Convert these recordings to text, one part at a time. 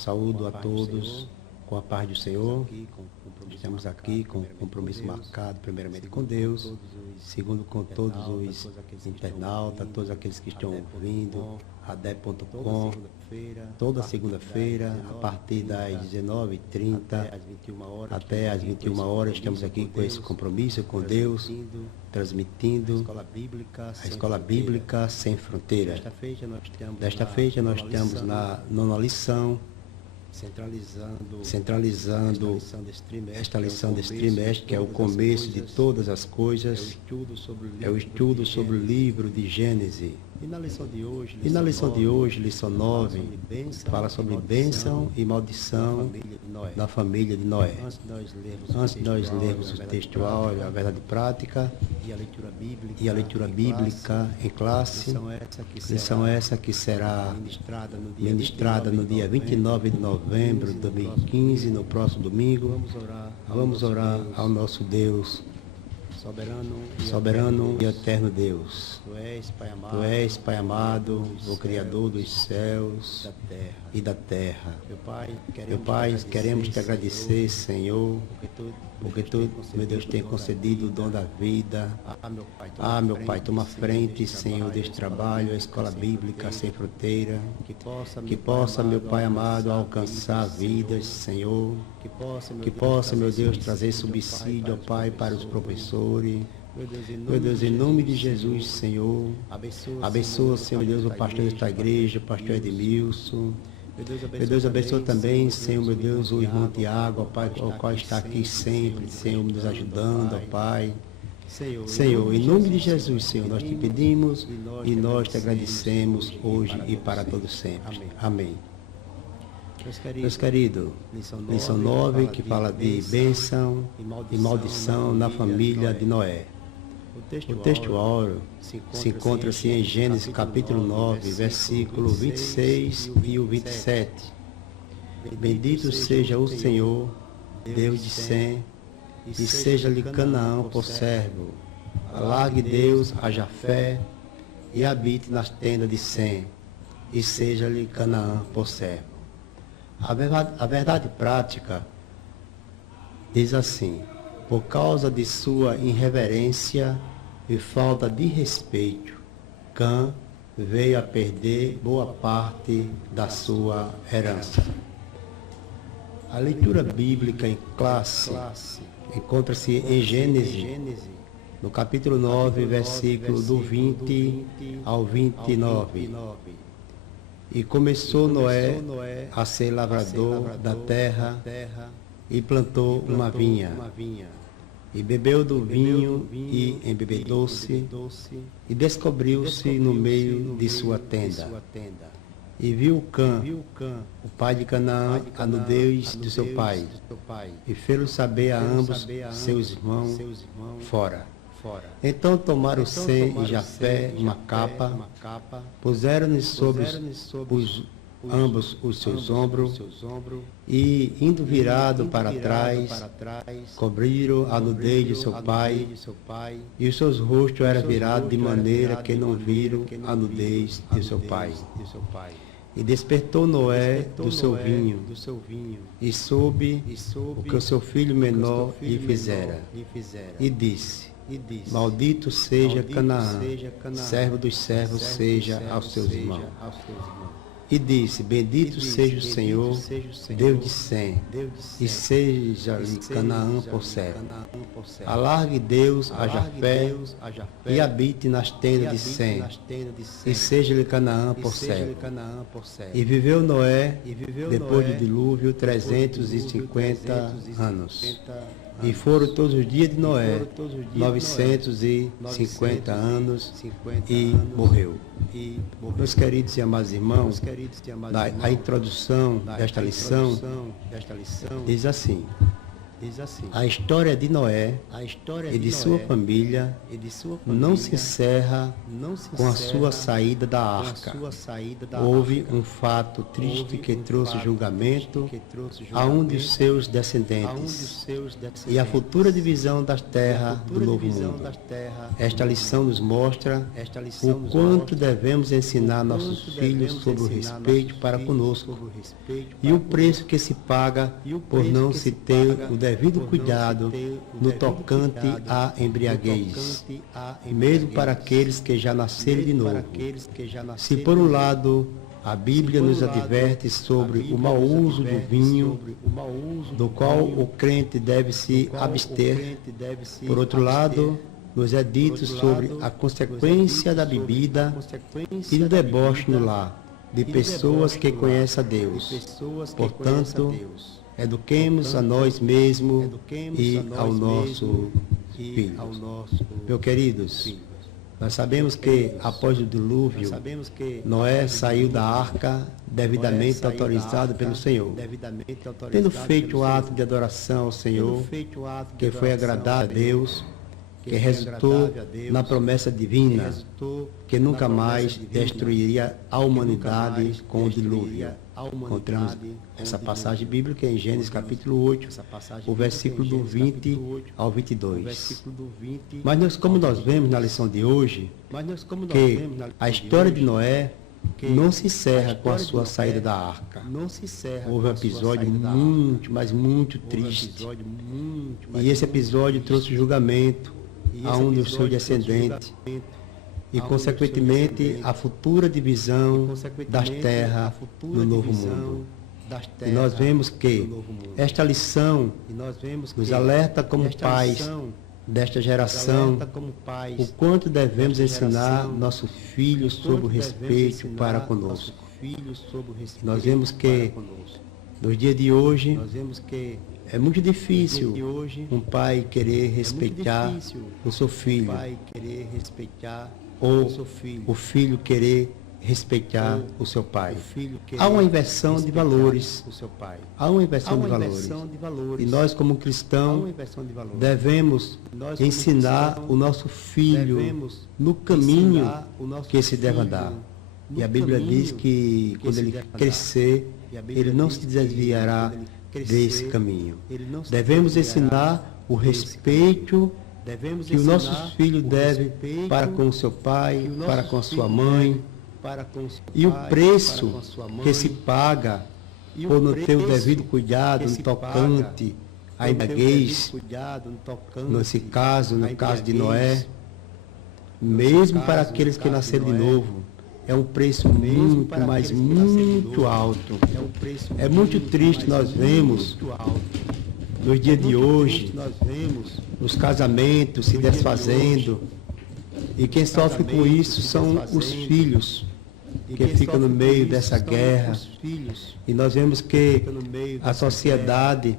saúdo a todos com a paz do Senhor. Estamos aqui com compromisso marcado, primeiramente com Deus, segundo com todos os internautas, todos aqueles que estão ouvindo, adep.com, toda segunda-feira, a partir das 19h30 até as 21 horas, estamos aqui com esse compromisso com Deus, transmitindo a Escola Bíblica Sem Fronteira. Desta feita nós estamos na 9ª lição, centralizando esta lição deste trimestre, que é o começo de todas as coisas, é o estudo sobre o livro de Gênesis. E na lição de hoje, lição 9, fala sobre bênção e maldição da família de Noé. Antes de nós lermos o textual, a verdade prática e a leitura bíblica em classe, lição essa que será ministrada no dia 29 de novembro de 2015, no próximo domingo. Vamos orar ao nosso Deus, soberano e eterno Deus. Tu és, Pai amado, o Criador dos céus e da terra. Meu Pai, queremos te agradecer, Senhor, porque Tu, meu Deus, tem concedido o dom da vida. Meu Pai, toma frente, Senhor, deste trabalho, a Escola Bíblica Sem Fronteira. Que possa, meu Pai amado, alcançar vidas, Senhor. Que possa, meu Deus, trazer subsídio, ó Pai, para os professores. Meu Deus, em nome de Jesus, Senhor, abençoa, Senhor Deus, o pastor desta igreja, o pastor Edmilson. Meu Deus, abençoa também, Senhor, meu Deus, o irmão Tiago, ó Pai, o qual está aqui sempre, Senhor, nos ajudando, ó Pai. Senhor, em nome de Jesus, Senhor, nós te pedimos e nós te agradecemos hoje e para todo sempre. Amém. Meus queridos, lição 9, que fala de bênção e maldição na família de Noé. O texto áureo se encontra-se em Gênesis capítulo 9, versículo 26 e o 27. Bendito seja o Senhor, Deus de Sem, e seja-lhe Canaã por servo. Alargue Deus a Jafé e habite nas tendas de Sem, e seja-lhe Canaã por servo. A verdade prática diz assim: por causa de sua irreverência e falta de respeito, Cã veio a perder boa parte da sua herança. A leitura bíblica em classe encontra-se em Gênesis, no capítulo 9, versículo do 20 ao 29. E começou Noé a ser lavrador da terra e plantou uma vinha. E bebeu do vinho e embebedou-se e descobriu-se no meio de sua tenda. E viu Cã, o pai de Canaã, a nudez de seu pai, e fê-lo saber a ambos seus irmãos fora. Então tomaram Sem e Jafé uma capa, puseram-lhe sobre ambos os seus ombros, e, indo virado para trás, cobriram a nudez de seu pai, e os seus rostos eram virados de maneira que não viram a nudez de seu pai. E despertou Noé do seu vinho, e soube o que o seu filho menor lhe fizera, e disse: maldito seja Canaã, servo dos servos seja aos seus irmãos. E disse: bendito seja o Senhor, Deus de Sem, e seja-lhe Canaã por servo. Alargue Deus a Jafé e habite nas tendas de Sem, e seja-lhe Canaã por servo. E viveu Noé, depois do dilúvio, 350 anos. E foram todos os dias de Noé 950 anos e morreu. Meus queridos e amados irmãos, a introdução desta lição diz assim: a história de Noé e de sua família não se encerra com a sua saída da arca. Houve um fato triste que trouxe julgamento a um dos seus descendentes e a futura divisão das terras do Novo Mundo. Esta lição nos mostra o quanto devemos ensinar nossos filhos sobre o respeito para conosco e o preço que se paga por não se ter o devido cuidado no tocante à embriaguez, mesmo para aqueles que já nasceram de novo. Se por um lado a Bíblia nos adverte sobre o mau uso do vinho, do qual o crente deve se abster, por outro lado, nos é dito sobre a consequência da bebida e do deboche no lar, de pessoas que conhecem a Deus. Portanto, eduquemos a nós mesmos e ao nosso filho. Meus queridos, nós sabemos que após o dilúvio, Noé saiu da arca devidamente autorizado pelo Senhor, tendo feito o ato de adoração ao Senhor, que foi agradável a Deus, que resultou na promessa divina, que nunca mais destruiria a humanidade com o dilúvio. Encontramos essa passagem bíblica em Gênesis capítulo 8, o versículo do 20 ao 22. Mas como nós vemos na lição de hoje, que a história de Noé não se encerra com a sua saída da arca. Houve um episódio muito, mas muito triste. E esse episódio trouxe julgamento a um dos seus descendentes e, consequentemente, a futura divisão das terras no Novo Mundo. E nós vemos que esta lição nos alerta como pais desta geração o quanto devemos ensinar nossos filhos sobre o respeito para conosco. Nós vemos que, nos dias de hoje, é muito difícil um pai querer respeitar o seu filho, ou o filho querer respeitar o seu pai. Há uma inversão de valores. Há uma inversão de valores. E nós, como cristãos, devemos ensinar o nosso filho no caminho que se deve andar. E a Bíblia diz que quando ele crescer, ele não se desviará desse caminho. Devemos ensinar o respeito que os nossos filhos devem para com o seu pai, para com a sua mãe, e o preço que se paga por não ter o devido cuidado no tocante à embriaguez, nesse caso, no caso de Noé, mesmo para aqueles que nasceram de novo, é um preço muito, mas muito alto. É muito triste nós vemos, nos dias de hoje, os casamentos se desfazendo, e quem sofre com isso são os filhos, que ficam no meio dessa guerra. E nós vemos que a sociedade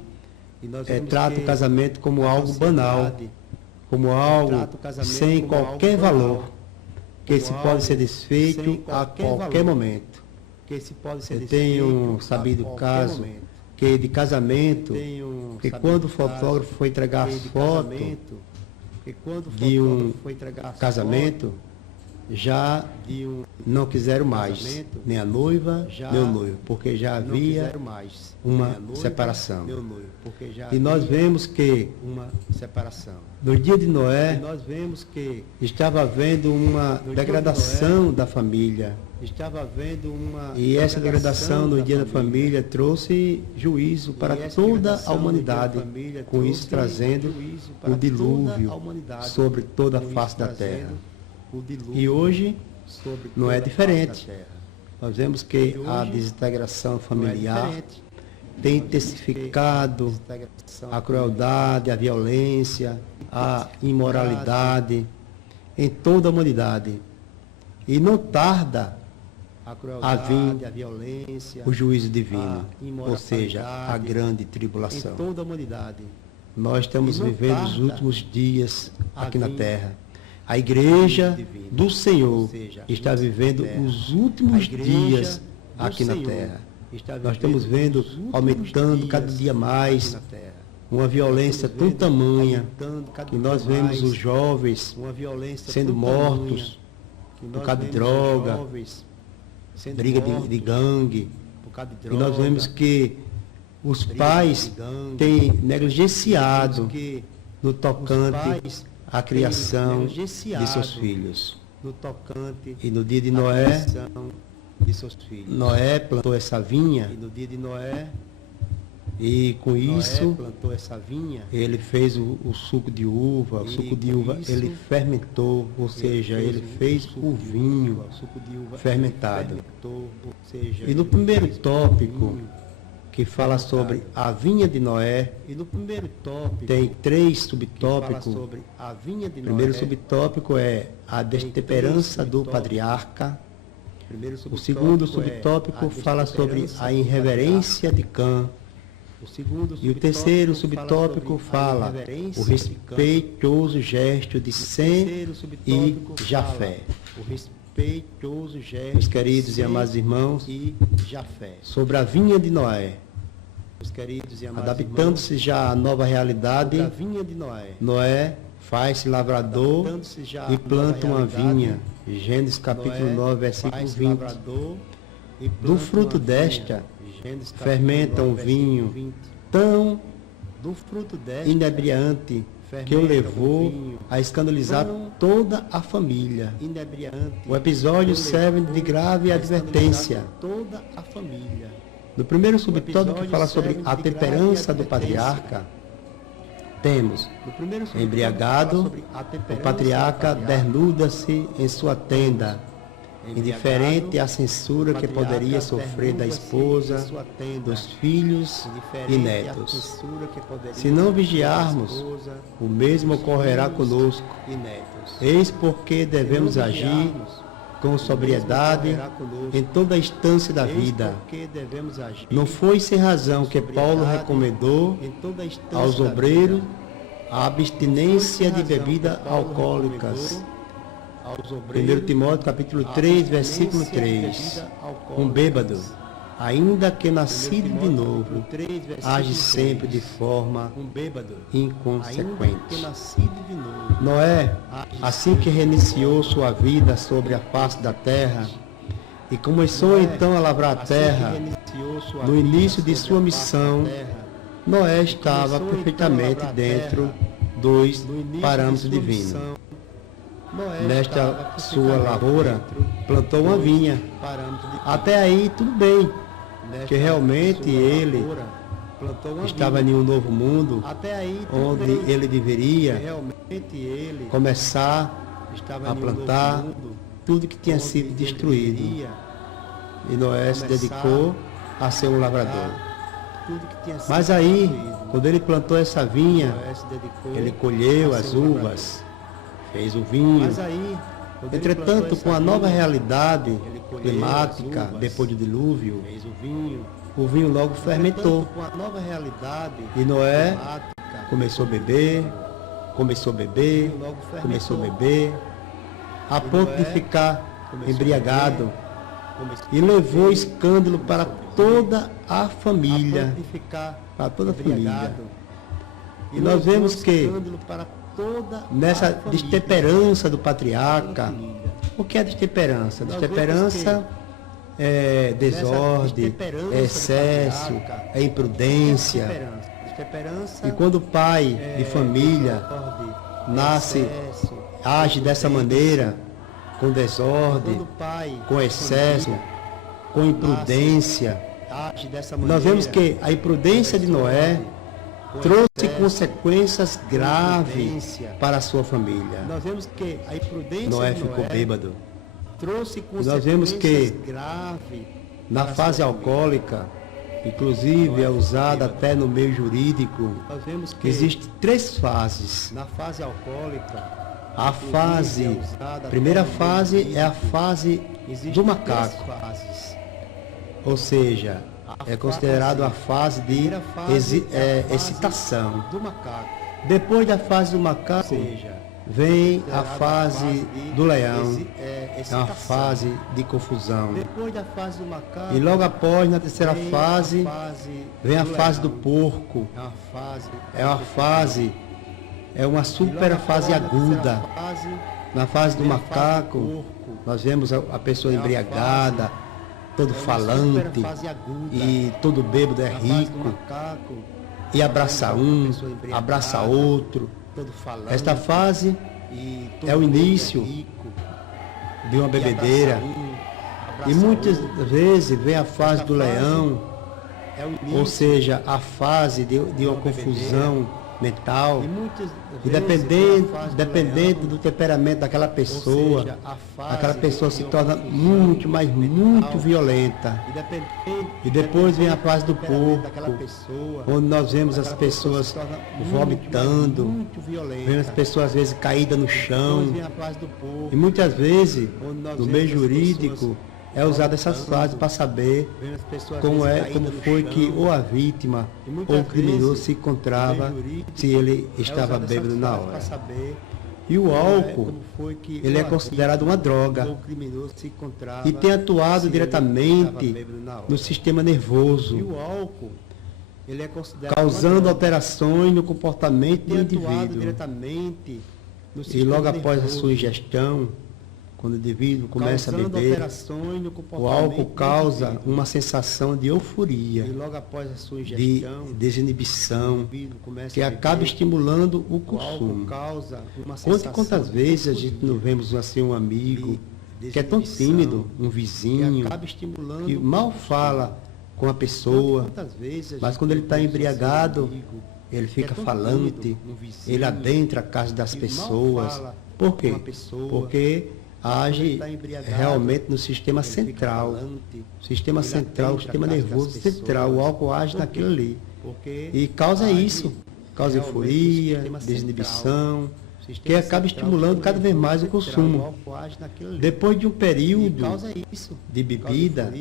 trata o casamento como algo banal, como algo sem qualquer valor, que se pode ser desfeito a qualquer momento. Eu tenho sabido caso que de casamento, que quando o fotógrafo foi entregar a foto de um casamento, já não quiseram mais, nem a noiva, nem o noivo, porque já havia uma separação. E nós vemos que, no dia de Noé, estava havendo uma degradação da família. E essa degradação no dia da família trouxe juízo para toda a humanidade, com isso trazendo o dilúvio sobre toda a face da terra. E hoje não é diferente. Nós vemos que a desintegração familiar tem intensificado a crueldade, a violência, a imoralidade em toda a humanidade. E não tarda a vir o juízo divino, ou seja, a grande tribulação. Nós estamos vivendo os últimos dias aqui na terra. A igreja do Senhor está vivendo os últimos dias aqui na terra. Nós estamos vendo aumentando cada dia mais uma violência tão tamanha que nós vemos os jovens sendo mortos por causa de droga, briga de gangue. E nós vemos que os pais têm negligenciado no tocante à criação de seus filhos. E no dia de Noé, Noé plantou essa vinha. E com isso, ele fez o suco de uva. O suco de uva ele fermentou, ou seja, ele fez o vinho fermentado. E no primeiro tópico, que fala sobre a vinha de Noé, tem 3 subtópicos. O primeiro subtópico é a destemperança do patriarca. O segundo subtópico fala sobre a irreverência de Cã. E o terceiro subtópico fala o respeitoso gesto de Sem e Jafé. Meus queridos e amados irmãos, sobre a vinha de Noé, adaptando-se já à nova realidade, Noé faz-se lavrador e planta uma vinha. Gênesis capítulo 9, versículo 20. Do fruto desta fermenta um vinho tão inebriante que o levou a escandalizar toda a família. O episódio serve de grave advertência. No primeiro subtópico que fala sobre a temperança do patriarca, temos embriagado, o patriarca desnuda-se em sua tenda, indiferente à censura que poderia sofrer da esposa, dos filhos e netos. Se não vigiarmos, o mesmo ocorrerá conosco. Eis porque devemos agir com sobriedade em toda a instância da vida. Não foi sem razão que Paulo recomendou aos obreiros a abstinência de bebidas alcoólicas. 1 Timóteo capítulo 3, versículo 3. Um bêbado, ainda que nascido de novo, age sempre de forma inconsequente. Noé, assim que reiniciou sua vida sobre a face da terra, e começou então a lavrar a terra, no início de sua missão, Noé estava perfeitamente dentro dos parâmetros divinos. Nesta sua lavoura, plantou uma vinha. Até aí, tudo bem, que realmente ele estava em um novo mundo, onde ele deveria começar a plantar tudo que tinha sido destruído. E Noé se dedicou a ser um lavrador. Mas aí, quando ele plantou essa vinha, ele colheu as uvas, fez o vinho. Entretanto, com a nova realidade climática, depois do dilúvio, o vinho logo fermentou. E Noé começou a beber, a ponto de ficar embriagado. E levou escândalo para toda a família. E nós vemos que nessa destemperança do patriarca, o que é destemperança? Destemperança é desordem, é excesso, é imprudência. E quando o pai de família age dessa maneira, com desordem, com excesso, com imprudência, nós vemos que a imprudência de Noé trouxe consequências graves para a sua família. Noé ficou bêbado. Nós vemos que na fase alcoólica, inclusive é usada até no meio jurídico, existem 3 fases. A primeira fase é a fase do macaco, ou seja, é considerado a fase de excitação. Depois da fase do macaco, vem a fase do leão, é uma fase de confusão. Depois da fase do macaco, e logo após, na terceira fase, vem a fase do porco. É uma super fase aguda. Na fase do macaco, nós vemos a pessoa embriagada, todo falante, e todo bêbado é rico, e abraça um, abraça outro. Esta fase é o início de uma bebedeira. E muitas vezes vem a fase do leão, ou seja, a fase de uma confusão mental, e dependendo do temperamento daquela pessoa, aquela pessoa se torna muito, mas muito violenta. E depois vem a fase do porco, onde nós vemos as pessoas vomitando, vemos as pessoas às vezes caídas no chão, e muitas vezes, no meio jurídico, é usada essas frases para saber como foi que ou a vítima ou o criminoso se encontrava, se ele estava bêbado na hora. E o álcool, ele é considerado uma droga e tem atuado diretamente no sistema nervoso, causando alterações no comportamento do indivíduo. E logo após a sua ingestão, quando o indivíduo começa a beber, o álcool causa uma sensação de euforia, de desinibição, que acaba estimulando o consumo. Quantas vezes a gente não vemos assim um amigo que é tão tímido, um vizinho, que mal fala com a pessoa, mas quando ele está embriagado, ele fica falante, ele adentra a casa das pessoas. Por quê? Porque age realmente no sistema central, o sistema nervoso central, o álcool age naquilo ali, e causa isso, causa euforia, desinibição, que acaba estimulando cada vez mais o consumo. Depois de um período de bebida,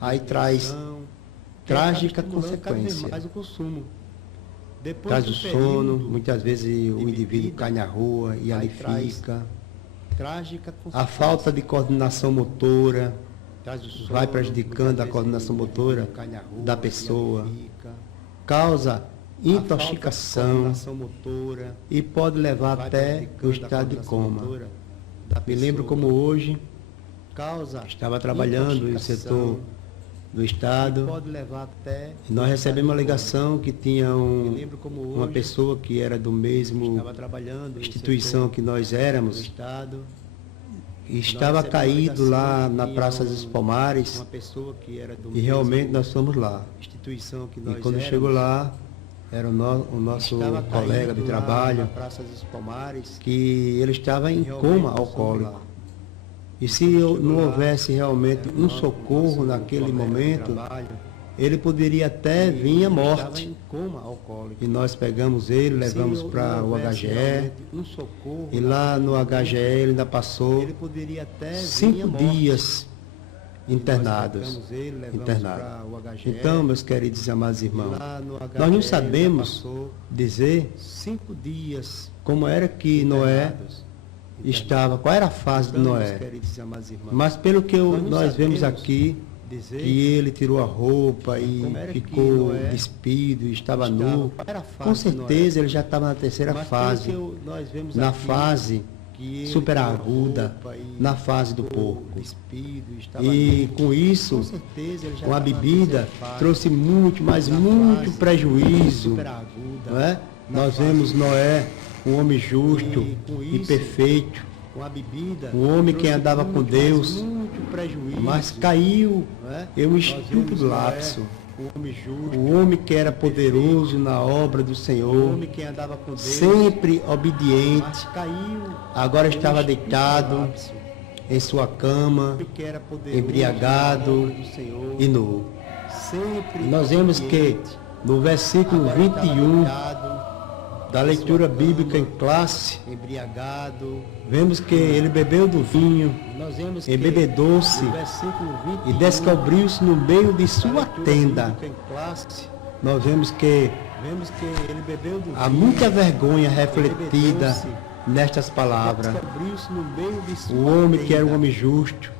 aí traz trágica consequência. Traz o sono, muitas vezes o indivíduo cai na rua e ali fica. A falta de coordenação motora vai prejudicando a coordenação motora da pessoa, causa intoxicação e pode levar até o estado de coma. Me lembro como hoje estava trabalhando no setor do Estado, e nós recebemos uma ligação que tinha uma pessoa que era do mesmo instituição que nós éramos, e estava caído lá na Praça dos Palmares, e realmente nós fomos lá. E quando chegou lá, era o nosso colega de trabalho, que ele estava em coma alcoólico. E se não houvesse realmente um socorro naquele momento, ele poderia até vir à morte. E nós pegamos ele, levamos para o HGE, e lá no HGE ele ainda passou 5 dias internados. Então, meus queridos e amados irmãos, nós não sabemos dizer como era que Noé estava, qual era a fase de Noé, mas pelo que nós vemos aqui, que ele tirou a roupa e ficou despido, estava nu, com certeza ele já estava na terceira fase, na fase superaguda, na fase do porco. E com isso, com a bebida, trouxe muito, mas muito prejuízo, não é? Nós vemos Noé, um homem justo e perfeito, um homem que andava com Deus, mas caiu em um estúpido lapso. O homem que era poderoso na obra do Senhor, sempre obediente, agora estava deitado em sua cama, embriagado e nu. Nós vemos que no versículo 21 da leitura bíblica em classe, vemos que ele bebeu do vinho, embebedou-se e descobriu-se no meio de sua tenda. nós vemos que ele bebeu do há vinho, muita vergonha refletida nestas palavras. descobriu-se no meio de sua O homem que era um tenda. homem justo,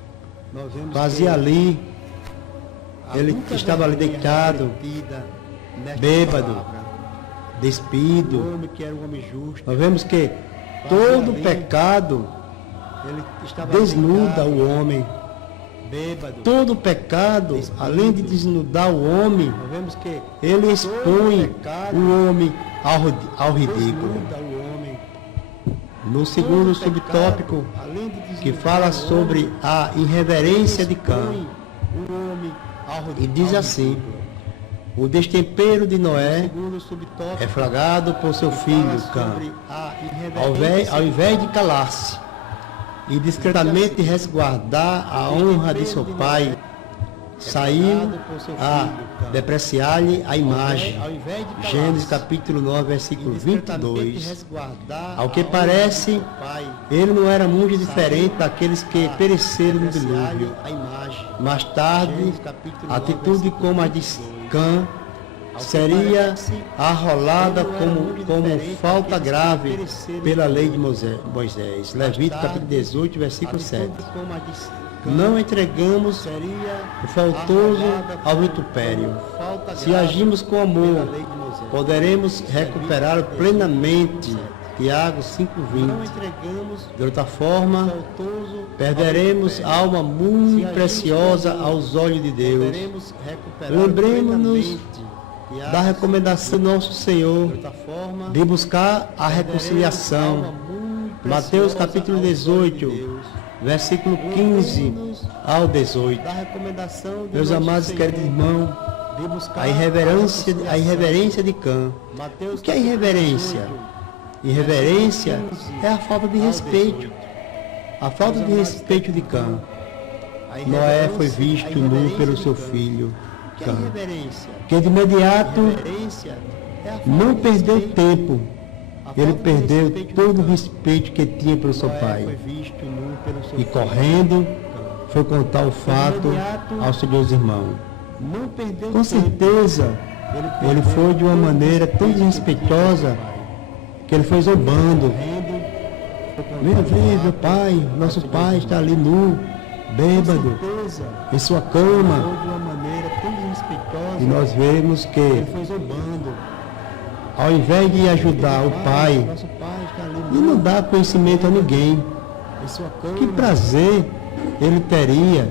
Nós vemos fazia que ali, há ele muita estava ali vergonha deitado, refletida nestas bêbado, palavras. despido. O homem que era um homem justo, Nós vemos que todo pecado ele estava desnuda deitado, o homem. bêbado. Todo pecado, além de desnudar o homem, Nós vemos que ele expõe o homem ao ridículo. desnuda o homem. No segundo subtópico, Além de desnudar que fala o sobre homem, a irreverência de Cã, expõe o homem e diz assim: o destempero de Noé segundo subtópico, é flagrado por seu filho Cã, sobre a ao invés de calar-se e discretamente resguardar a honra de seu pai, saiu a depreciar-lhe a imagem. Gênesis capítulo 9, versículo 22. Ao que parece, ele não era muito diferente daqueles que pereceram no dilúvio. Mais tarde, a atitude como a de Cã seria arrolada como falta grave pela lei de Moisés. Levítico capítulo 18, versículo 7. Não entregamos o faltoso ao vitupério. Se agimos com amor, poderemos recuperá-lo plenamente. Tiago 5,20. De outra forma, perderemos alma muito preciosa aos olhos de Deus. Lembremos-nos da recomendação do nosso Senhor de buscar a reconciliação. Mateus capítulo 18, versículo 15 ao 18. Meus amados e queridos irmãos, a irreverência de Cã. O que é irreverência? Irreverência é a falta de respeito. A falta de respeito de Cã. Noé foi visto nu pelo seu filho Cã, que de imediato não perdeu tempo. Ele perdeu todo o respeito que tinha pelo seu pai. E correndo, foi contar o fato aos seus irmãos. Com certeza, ele foi de uma maneira tão desrespeitosa que ele foi zombando. Vem, meu pai, nosso pai está ali nu, bêbado, em sua cama. E nós vemos que, ao invés de ajudar o pai e não dar conhecimento a ninguém, que prazer ele teria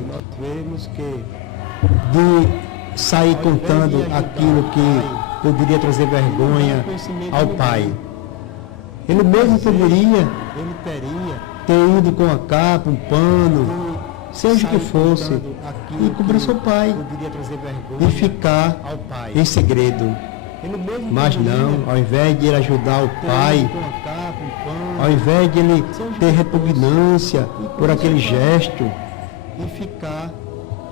de sair contando aquilo que poderia trazer vergonha ao pai. Ele mesmo poderia ter ido com a capa, um pano, seja o que fosse, e cobrir seu pai e ficar em segredo. Mas não, ao invés de ele ajudar o pai, ao invés de ele ter repugnância por aquele gesto,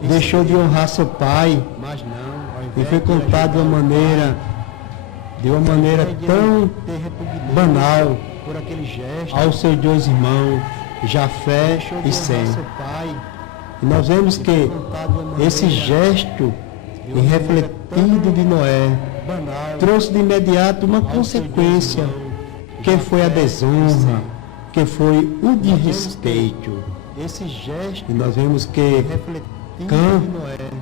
deixou de honrar seu pai e foi contado de uma maneira tão banal aos seus dois irmãos, Jafé e Sem. E nós vemos que esse gesto irrefletido de Noé trouxe de imediato uma consequência, que foi a desonra, que foi o desrespeito. E nós vemos que Cã,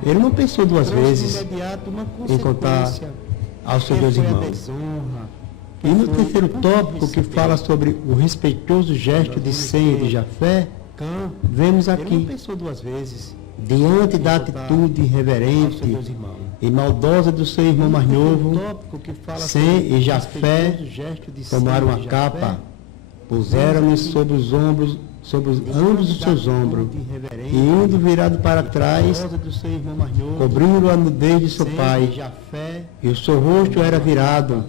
ele não pensou duas vezes em contar aos seus dois irmãos. E no terceiro tópico, que fala sobre o respeitoso gesto de Sem e de Jafé, vemos aqui, diante da atitude irreverente e maldosa do seu irmão mais novo, Sem e Jafé tomaram a capa, puseram-lhe sobre os ombros, ambos os seus ombros, e indo virado para trás, cobriram a nudez de seu pai, e o seu rosto era virado,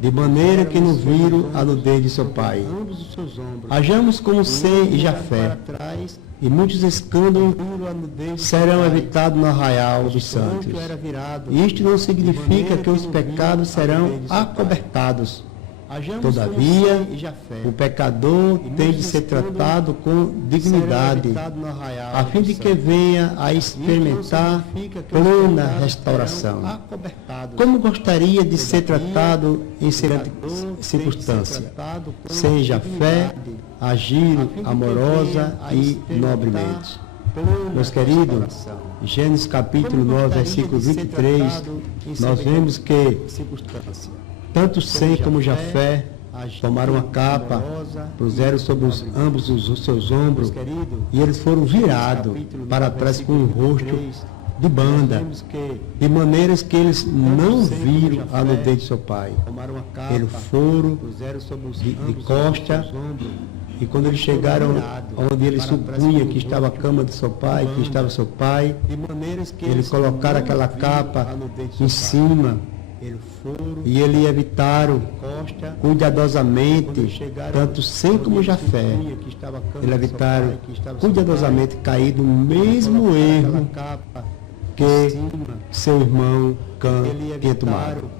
de maneira que não viram a nudez de seu pai. Hajamos como Sem e Jafé, e muitos escândalos serão evitados no arraial dos santos. Isto não significa que os pecados serão acobertados, Todavia, o pecador tem de ser tratado com dignidade, a fim de que venha a experimentar plena restauração. Como gostaria de ser tratado em semelhante circunstância? Seja a fé, agir amorosa e nobremente. Meus queridos, Gênesis capítulo 9, versículo 23, nós vemos que tanto Sem como Jafé tomaram uma capa, puseram sobre ambos os seus ombros e eles foram virados para trás com o rosto de banda, de maneiras que eles não viram a nudez de seu pai. Eles foram de costa, e quando eles chegaram onde ele supunha que estava a cama de seu pai, que estava seu pai, eles colocaram aquela capa em cima e eles evitaram cuidadosamente, tanto Sem como Jafé, eles evitaram cuidadosamente cair no mesmo erro que seu irmão Cã tinha tomado.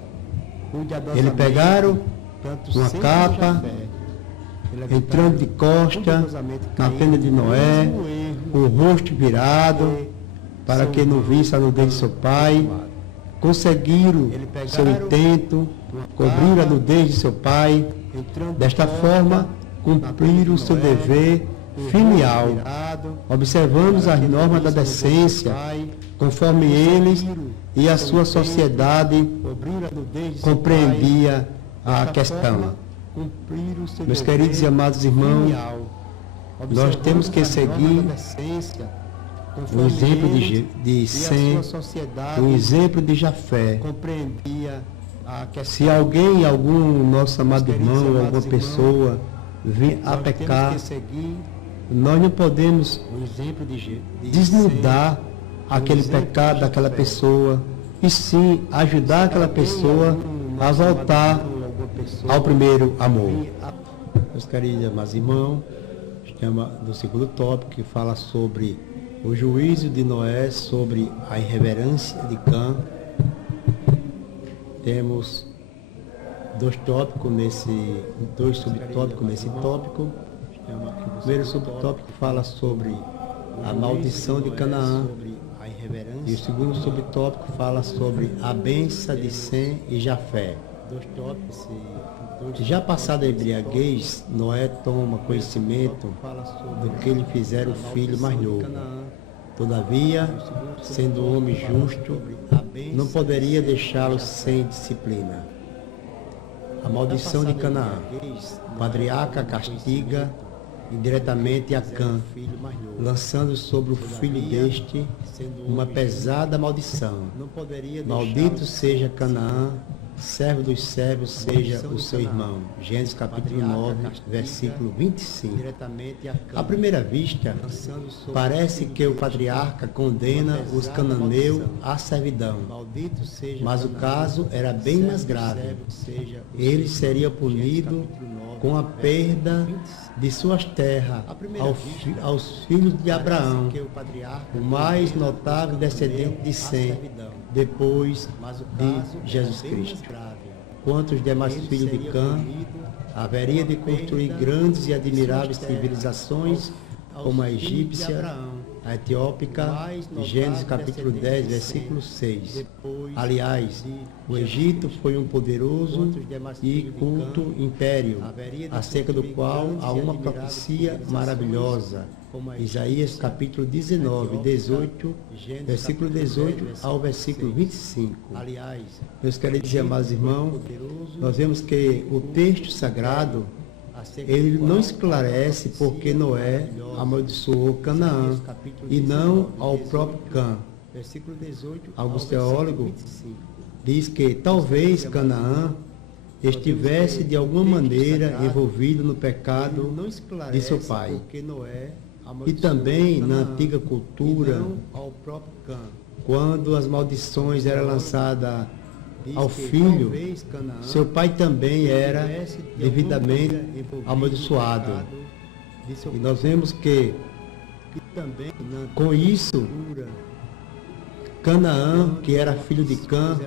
Eles pegaram uma capa, entrando de costa na tenda de Noé, o rosto virado, para que não visse a nudez de seu pai, conseguiram seu intento, cobriram a nudez de seu pai, desta forma cumpriram seu dever filial, observando as normas da decência, conforme eles e a sua sociedade compreendia a questão. Meus queridos e amados irmãos, nós temos que seguir o exemplo de Sem, o exemplo de Jafé. Se alguém, algum nosso amado irmão, alguma pessoa vir a pecar, nós não podemos desnudar aquele pecado daquela pessoa, e sim ajudar aquela pessoa a voltar ao primeiro amor. Meus queridos e amados irmãos, estamos no segundo tópico, que fala sobre o juízo de Noé sobre a irreverência de Cã. Temos dois subtópicos nesse tópico. O primeiro subtópico fala sobre a maldição de Canaã, e o segundo subtópico fala sobre a bênção de Sem e Jafé. Já passada a embriaguez, Noé toma conhecimento do que lhe fizeram o filho mais novo. Todavia, sendo um homem justo, não poderia deixá-lo sem disciplina. A maldição de Canaã. O patriarca castiga indiretamente a Cã, lançando sobre o filho deste uma pesada maldição. Maldito seja Canaã, servo dos servos seja o seu irmão. Gênesis capítulo 9, versículo 25. À primeira vista, parece que o patriarca condena os cananeus à servidão, mas o caso era bem mais grave. Ele seria punido com a perda de suas terras aos filhos de Abraão, o mais notável descendente de Sem, depois de Jesus Cristo. Quanto os demais filhos de Cã, haveria de construir grandes e admiráveis civilizações, como a egípcia, a etiópica, Gênesis capítulo 10, versículo 6. Aliás, o Egito foi um poderoso e culto império, acerca do qual há uma profecia maravilhosa. Isaías capítulo 19, 18, versículo 18 ao versículo 25. Meus queridos e amados irmãos, nós vemos que o texto sagrado, ele não esclarece porque Noé amaldiçoou Canaã e não ao próprio Cã. Alguns teólogos dizem que talvez Canaã estivesse de alguma maneira envolvido no pecado de seu pai. E também na antiga cultura, quando as maldições eram lançadas ao filho, seu pai também era devidamente amaldiçoado. E nós vemos que, com isso, Canaã, que era filho de Cã,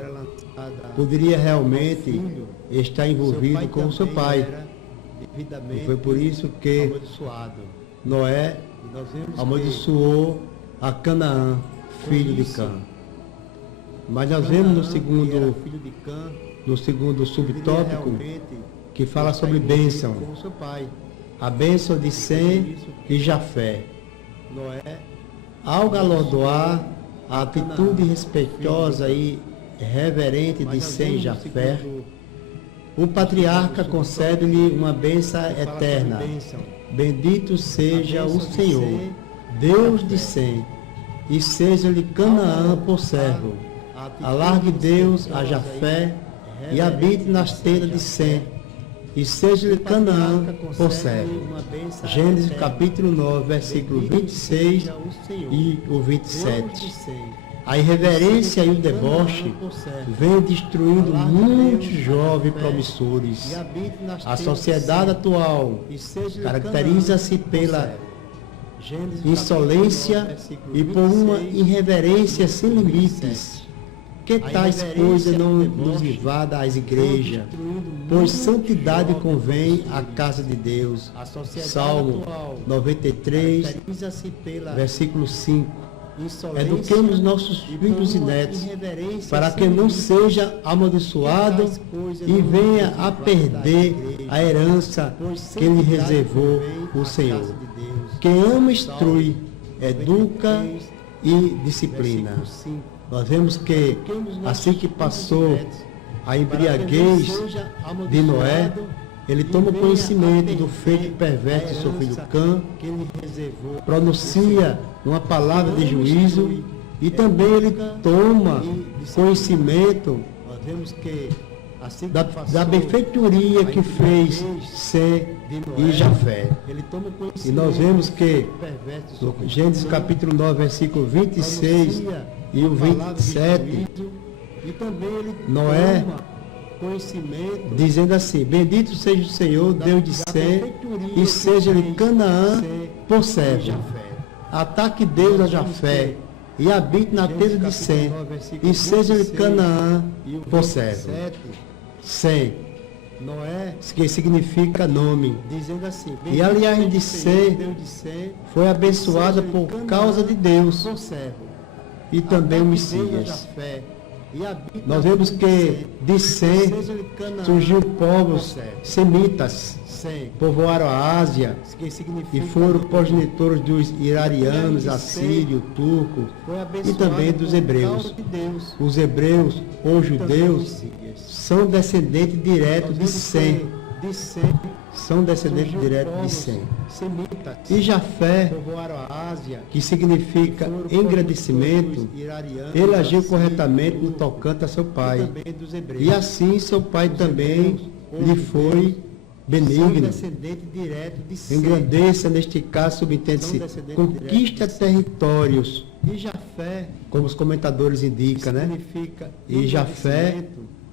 poderia realmente estar envolvido com o seu pai. E foi por isso que Noé amaldiçoou a Canaã, filho de Cã. Mas nós vemos no segundo subtópico que fala sobre bênção. A bênção de Sem e Jafé. Ao galardoar a atitude respeitosa e reverente de Sem e Jafé, o patriarca concede-lhe uma bênção eterna. Bendito seja o Senhor, Deus de Sem, e seja-lhe Canaã por servo. Alargue Deus a Jafé e habite nas tendas de Sem, e seja-lhe Canaã por servo. Gênesis capítulo 9, versículo 26 e o 27. A irreverência e o deboche vêm destruindo muitos jovens promissores. A sociedade atual caracteriza-se pela insolência e por uma irreverência sem limites. Que tais coisas não nos invadam às igrejas, pois santidade convém à casa de Deus. Salmo 93, versículo 5. Eduquemos nossos filhos e netos, para que não seja amaldiçoado e venha a perder a herança que lhe reservou o Senhor. Quem ama instrui, educa e disciplina. Nós vemos que, assim que passou a embriaguez de Noé, ele toma conhecimento do feito perverso de seu filho Cã, pronuncia uma palavra de juízo e também ele toma conhecimento da benfeitoria que fez Sem e Jafé. E nós vemos que no Gênesis capítulo 9, versículo 26 e o 27, Noé dizendo assim: bendito seja o Senhor, Deus de Sem, e seja-lhe Canaã por servo. Ataque Deus a Jafé e habite na tenda de Sem, e seja-lhe Canaã por servo. Sem, que significa nome. E a linhagem de Sem foi abençoada por causa de Deus e também o Messias. Nós vemos que de Sem surgiu povos semitas, povoaram a Ásia e foram progenitores dos iranianos, assírios, turcos e também dos hebreus. Os hebreus ou judeus são descendentes diretos de Sem. São descendentes diretos de Sem. E Jafé, que significa engrandecimento, ele agiu corretamente no tocante a seu pai. E assim seu pai também lhe foi benigno. Engrandeça, neste caso, subentende-se, conquista territórios, como os comentadores indicam, né? E Jafé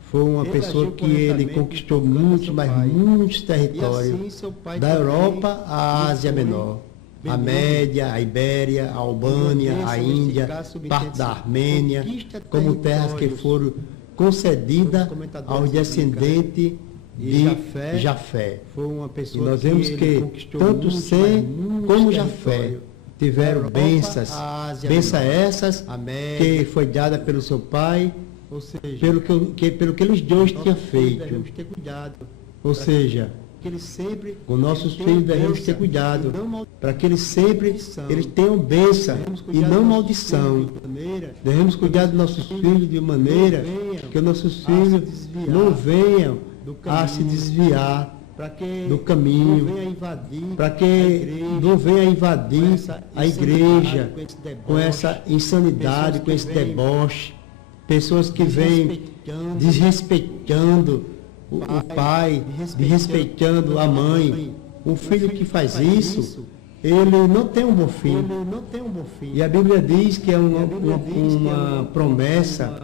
foi uma pessoa que ele conquistou muitos, mas muitos territórios, da Europa à Ásia Menor, a Média, a Ibéria, a Albânia, a Índia, parte da Armênia, como terras que foram concedidas aos descendentes de Jafé. E nós vemos que tanto Sem como Jafé tiveram bênçãos essas que foi dada pelo seu pai, pelo que eles dois tinham feito. Ou seja, com nossos filhos devemos ter cuidado, para que eles sempre tenham bênção e não maldição. Devemos cuidar dos nossos filhos de maneira que os nossos filhos não venham a se desviar do caminho, para que não venha invadir a igreja com essa insanidade, com esse deboche. Pessoas que vêm desrespeitando o pai, desrespeitando a mãe. Um filho que faz isso, ele não tem um bom fim. E a Bíblia diz que é uma promessa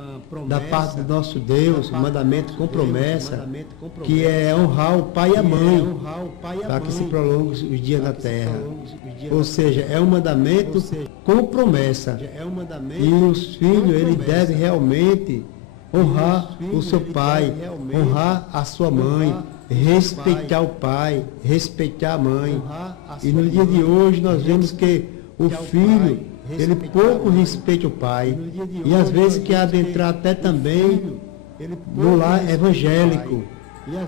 da parte do nosso Deus, um mandamento com promessa, que é honrar o pai e a mãe, para que se prolongue os dias na terra. Ou seja, é um mandamento com promessa. E os filhos, ele deve realmente honrar o seu pai, honrar a sua mãe, respeitar o pai, respeitar a mãe. E no dia de hoje nós vemos que o filho, ele pouco respeita o pai. E às vezes quer adentrar até também no lar evangélico.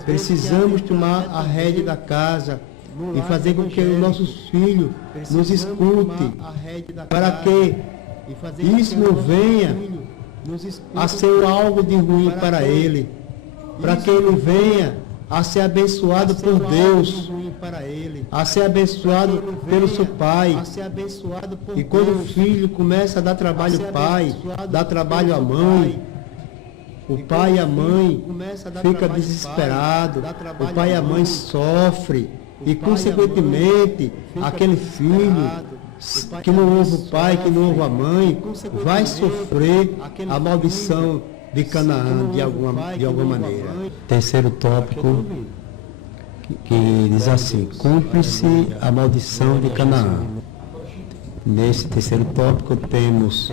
Precisamos tomar a rédea da casa e fazer com que os nossos filhos nos escutem, para que isso não venha a ser algo de ruim para ele, para que ele venha a ser abençoado por Deus, a ser abençoado pelo seu pai. E quando o filho começa a dar trabalho ao pai, dá trabalho à mãe, o pai e a mãe ficam desesperados, o pai e a mãe sofrem, e consequentemente aquele filho que não ouve o pai, que não ouve a mãe, vai sofrer a maldição de Canaã de alguma maneira. Terceiro tópico, que diz assim: cumpre-se a maldição de Canaã. Nesse terceiro tópico temos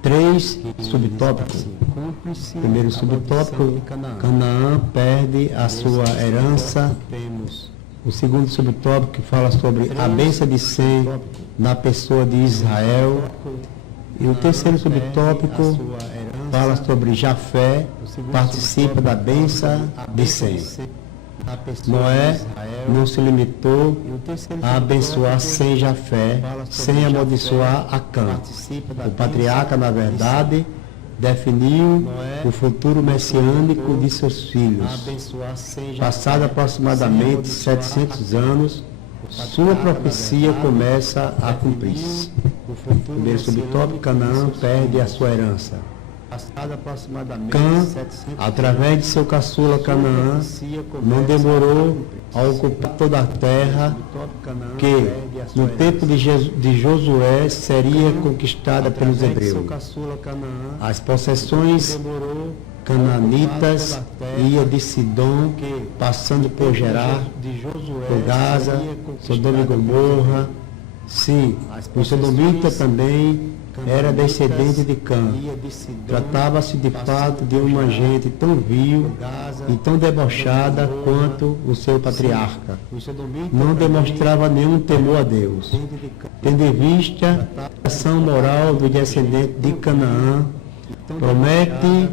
três subtópicos. Primeiro subtópico, Canaã perde a sua herança. O segundo subtópico, que fala sobre a bênção de Sem na pessoa de Israel. E o terceiro subtópico fala sobre Jafé, participa da bênção de Sem. Noé não se limitou a abençoar sem Jafé, sem amaldiçoar a Cã. O patriarca, na verdade, definiu o futuro messiânico de seus filhos. Passado aproximadamente 700 anos, sua profecia começa a cumprir-se. Primeiro subtópico, Canaã perde a sua herança. Cã, através de seu caçula Canaã, não demorou a ocupar toda a terra que, no tempo de Josué, seria conquistada pelos hebreus. As possessões cananitas iam de Sidom, passando por Gerar, por Gaza, Sodoma e Gomorra. Sim, o sodomita também era descendente de Cã. Tratava-se de fato de uma gente tão vil e tão debochada quanto o seu patriarca. Não demonstrava nenhum temor a Deus. Tendo em vista a ação moral do descendente de Canaã, promete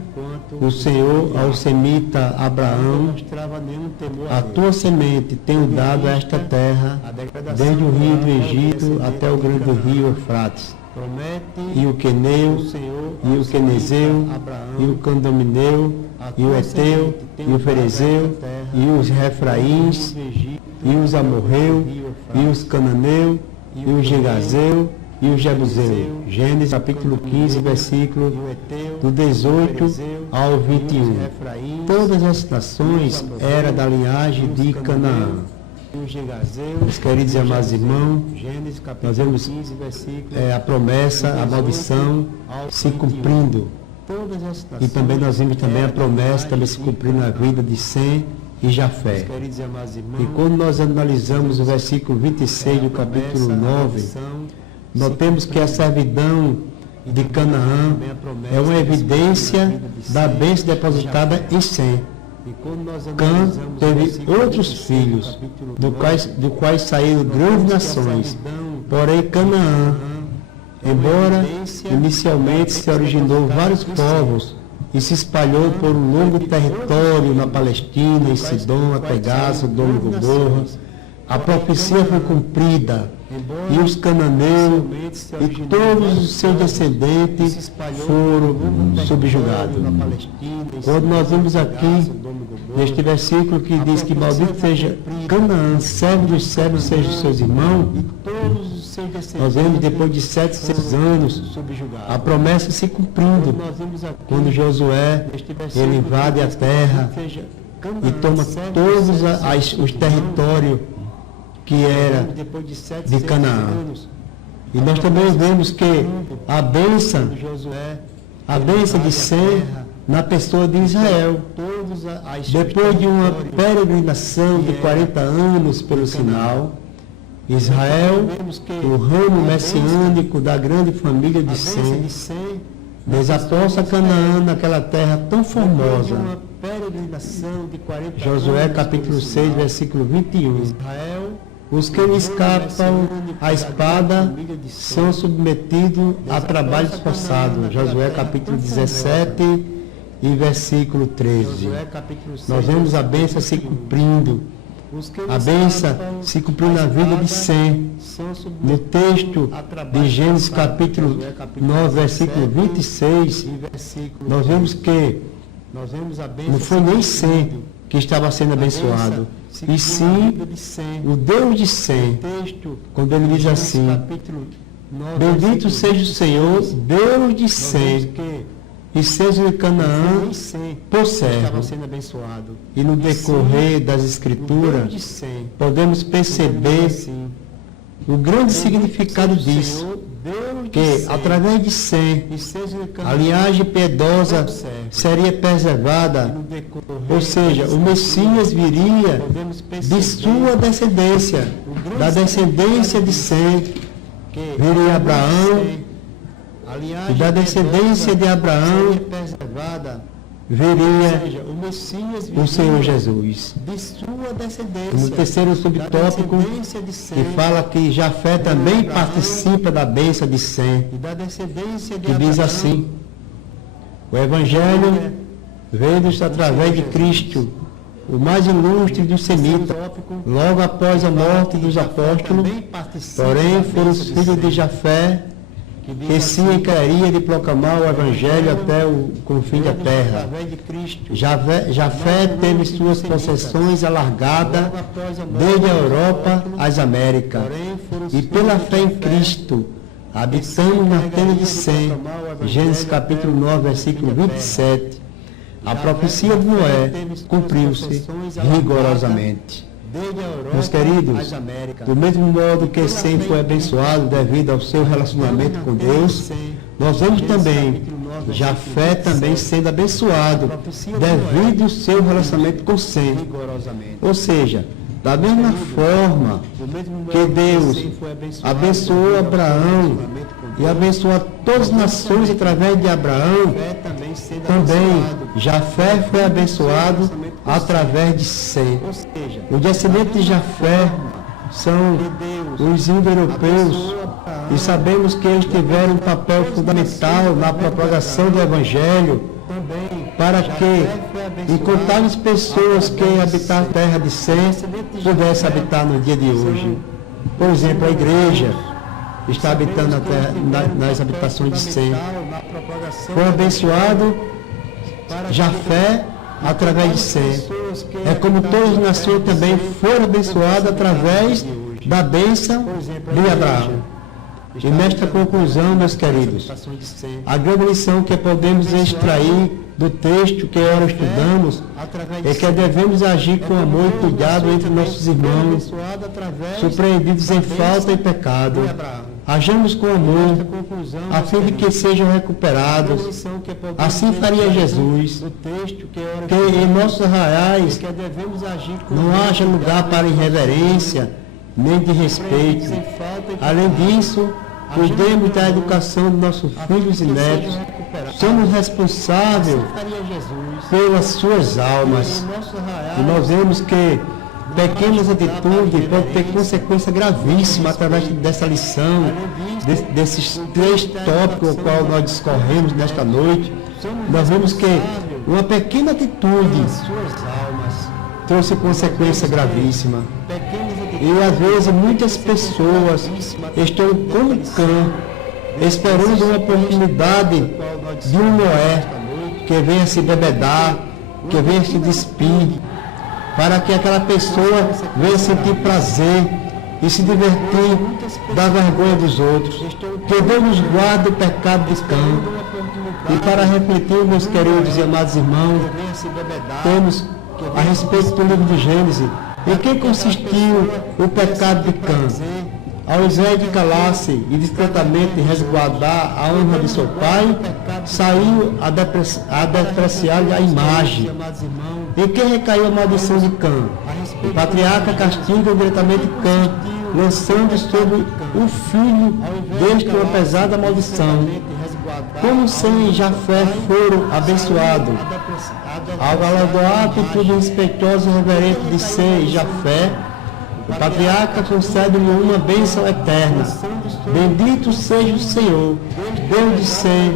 o Senhor ao semita Abraão: a tua semente tenho dado a esta terra, desde o rio do Egito até o grande rio Eufrates. E o Queneu, e o Quenezeu, e o Candomineu, e o Eteu, e o Ferezeu, e os Refraíns, e os Amorreu, e os Cananeu, e o Gegazeu, e o Jebuseu. Gênesis capítulo 15, versículo do 18 ao 21. Todas as nações eram da linhagem de Canaã. Meus queridos e amados irmãos, nós vemos a promessa, a maldição se cumprindo. E também nós vimos também a promessa também se cumprindo na vida de Sem e Jafé. E quando nós analisamos o versículo 26 do capítulo 9, notemos que a servidão de Canaã é uma evidência da bênção depositada em Sem. Cã teve outros filhos, do quais saíram grandes nações. Porém, Canaã, embora inicialmente se originou vários povos e se espalhou por um longo território na Palestina, em Sidom, até Gaza, Sodoma e Gomorra, a profecia foi cumprida, e os cananeus e todos os seus descendentes foram subjugados. Quando nós vemos aqui, neste versículo que diz que maldito seja Canaã, servo dos servos seja os seus irmãos, nós vemos depois de 700 anos a promessa se cumprindo, quando Josué ele invade a terra e toma todos os territórios que era de Canaã. E nós também vemos que a bênção a bênção de Sem na pessoa de Israel. Depois de uma peregrinação de 40 anos pelo Sinai, Israel, o ramo messiânico da grande família de Sem, desaposta Canaã naquela terra tão formosa. Josué capítulo 6, versículo 21. Os que escapam à espada são submetidos a trabalho forçado. Josué capítulo 17 e versículo 13. Nós vemos a bênção se cumprindo. A bênção se cumpriu na vida de Sem. No texto de Gênesis capítulo 9, versículo 26, nós vemos que não foi nem Sem que estava sendo abençoado, e sim o Deus de Sem, quando ele diz assim: bendito seja o Senhor, Deus de Sem, e seja de Canaã por servo. E no decorrer das Escrituras, podemos perceber o grande significado disso, que através de Sem, a linhagem piedosa seria preservada, ou seja, o Messias viria de sua descendência, da descendência de Sem, viria Abraão, e da descendência de Abraão viria o Senhor Jesus. E no terceiro subtópico, que fala que Jafé também participa da bênção de Sem, que diz assim: o Evangelho veio-nos através de Cristo, o mais ilustre dos semitas, logo após a morte dos apóstolos, porém foram os filhos de Jafé, que se encarregaria de proclamar o Evangelho até o confim da terra. Jafé teve suas possessões alargadas desde a Europa às Américas, e pela fé em Cristo habitamos na tenda de Sem. Gênesis capítulo 9, versículo 27. A profecia de Noé cumpriu-se rigorosamente. Meus queridos, do mesmo modo que Sem foi abençoado devido ao seu relacionamento com Deus, nós vemos também Jafé também sendo abençoado devido ao seu relacionamento com Sem. Ou seja, da mesma forma que Deus abençoou Abraão e abençoou todas as nações através de Abraão, também Jafé foi abençoado através de Sem. Os descendentes de Jafé são os indo-europeus, e sabemos que eles tiveram um papel fundamental na propagação do Evangelho, para que incontáveis pessoas que habitaram a terra de Sem pudessem habitar no dia de hoje. Por exemplo, a igreja está habitando na terra, nas habitações de Sem. Foi abençoado Jafé através de Sem. É como todas as nações também foram abençoadas através da bênção de Abraão. E nesta conclusão, meus queridos, a grande lição que podemos extrair do texto que ora estudamos é que devemos agir com amor e cuidado entre nossos irmãos, surpreendidos em falta e pecado. Hajamos com amor, a fim de que sejam recuperados. Assim faria Jesus, que em nossos arraiais não haja lugar para irreverência, nem de respeito. Além disso, cuidemos da educação de nossos filhos e netos. Somos responsáveis pelas suas almas. E nós vemos que pequenas atitudes podem ter consequência gravíssima através dessa lição, desses três tópicos ao qual nós discorremos nesta noite. Nós vemos que uma pequena atitude trouxe consequência gravíssima. E às vezes muitas pessoas estão como cã, esperando uma oportunidade de um Noé que venha se bebedar, que venha se despir, para que aquela pessoa venha sentir prazer e se divertir da vergonha dos outros. Que Deus nos guarde do pecado de cã. E para refletir, meus queridos e amados irmãos, temos a respeito do livro de Gênesis, em que consistiu o pecado de Cã. ao invés de calar-se e discretamente resguardar a honra de seu pai, saiu a depreciar-lhe a imagem. Em quem recaiu a maldição de Cã? O patriarca castiga diretamente Cã, lançando sobre o filho deste uma pesada maldição. Como Sem e Jafé foram abençoados. Ao galardoar a atitude respeitosa e reverente de Sem e Jafé, o patriarca concede-lhe uma bênção eterna. Bendito seja o Senhor, Deus de Sem,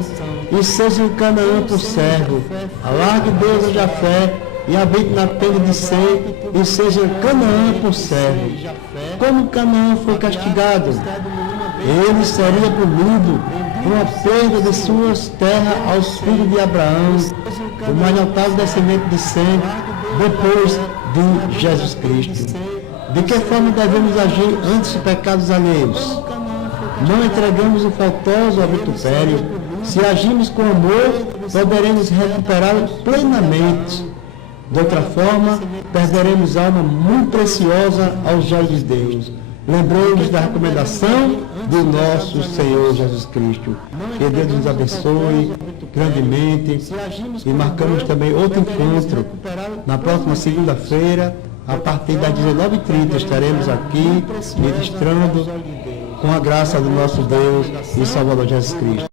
e seja em Canaã por servo. Alargue Deus a Jafé e habite na tenda de Sem, e seja em Canaã por servo. Como Canaã foi castigado, ele seria punido com a perda de suas terras aos filhos de Abraão, o mais notável descendente de Sem, depois de Jesus Cristo. De que forma devemos agir antes dos pecados alheios? Não entregamos o faltoso ao vitupério. Se agimos com amor, poderemos recuperá-lo plenamente. De outra forma, perderemos alma muito preciosa aos olhos de Deus. Lembremos da recomendação do nosso Senhor Jesus Cristo. Que Deus nos abençoe grandemente. E marcamos também outro encontro na próxima segunda-feira, a partir das 19h30. Estaremos aqui ministrando com a graça do nosso Deus e Salvador Jesus Cristo.